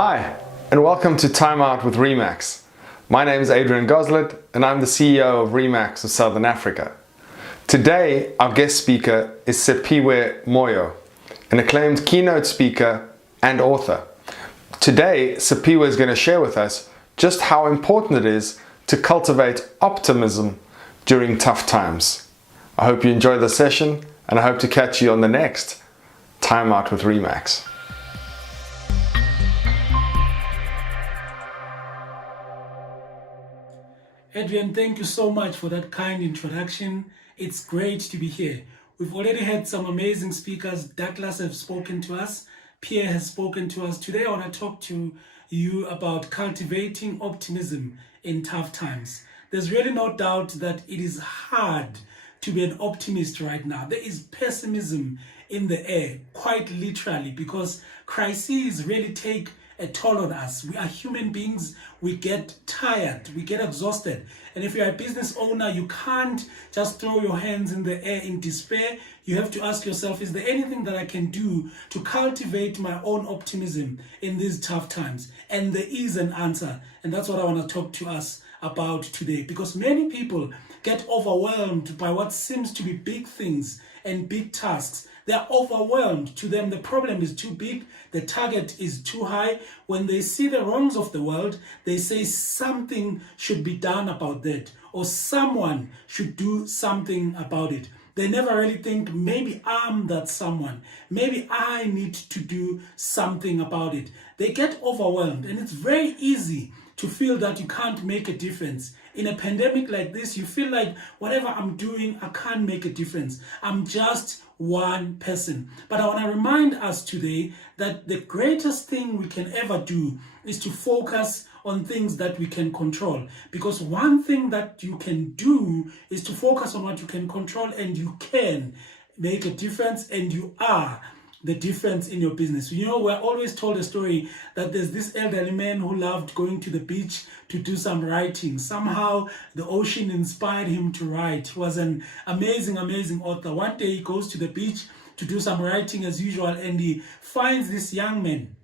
Hi, and welcome to Time Out with REMAX. My name is Adrian Goslet, and I'm the CEO of REMAX of Southern Africa. Today, our guest speaker is Siphiwe Moyo, an acclaimed keynote speaker and author. Today, Siphiwe is going to share with us just how important it is to cultivate optimism during tough times. I hope you enjoy the session, and I hope to catch you on the next Time Out with REMAX. Adrian, thank you so much for that kind introduction. It's great to be here. We've already had some amazing speakers. Douglas has spoken to us. Pierre has spoken to us. Today I want to talk to you about cultivating optimism in tough times. There's really no doubt that it is hard to be an optimist right now. There is pessimism in the air, quite literally, because crises really take a toll on us. We are human beings. We get tired, we get exhausted. And if you're a business owner, you can't just throw your hands in the air in despair. You have to ask yourself, is there anything that I can do to cultivate my own optimism in these tough times? And there is an answer. And that's what I want to talk to us about today, because many people get overwhelmed by what seems to be big things and big tasks. They're overwhelmed. To them, the problem is too big. The target is too high. When they see the wrongs of the world, they say something should be done about that, or someone should do something about it. They never really think, maybe I'm that someone. Maybe I need to do something about it. They get overwhelmed, and it's very easy to feel that you can't make a difference. In a pandemic like this, you feel like whatever I'm doing, I can't make a difference. I'm just one person. But I want to remind us today that the greatest thing we can ever do is to focus on things that we can control. Because one thing that you can do is to focus on what you can control, and you can make a difference, and you are the difference in your business. You know, we're always told a story that there's this elderly man who loved going to the beach to do some writing. Somehow the ocean inspired him to write. He was an amazing author. One day he goes to the beach to do some writing as usual, and he finds this young man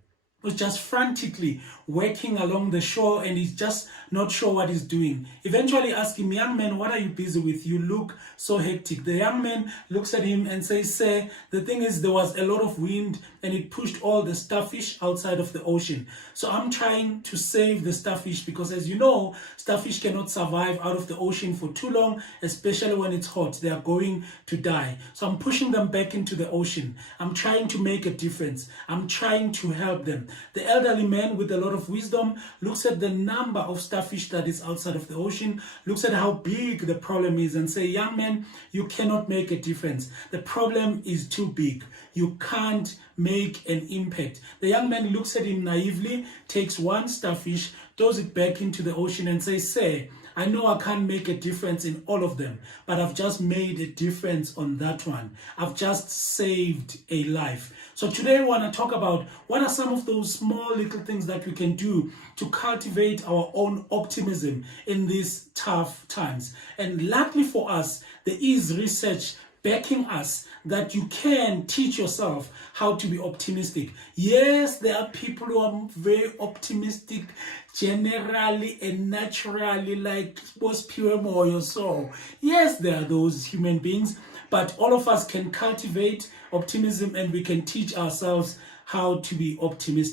who's just frantically working along the shore, and he's just not sure what he's doing. Eventually asks him, young man, what are you busy with? You look so hectic. The young man looks at him and says, sir, the thing is, there was a lot of wind and it pushed all the starfish outside of the ocean. So I'm trying to save the starfish, because as you know, starfish cannot survive out of the ocean for too long, especially when it's hot. They are going to die. So I'm pushing them back into the ocean. I'm trying to make a difference. I'm trying to help them. The elderly man with a lot of wisdom looks at the number of starfish that is outside of the ocean, looks at how big the problem is, and say, young man, you cannot make a difference. The problem is too big. You can't make an impact. The young man looks at him naively, takes one starfish, throws it back into the ocean, and says, sir, I know I can't make a difference in all of them, but I've just made a difference on that one. I've just saved a life. So today I want to talk about what are some of those small little things that we can do to cultivate our own optimism in these tough times. And luckily for us, there is research backing us that you can teach yourself how to be optimistic. Yes, there are people who are very optimistic generally and naturally, like Siphiwe Moyo. So yes, there are those human beings, but all of us can cultivate optimism, and we can teach ourselves how to be optimistic.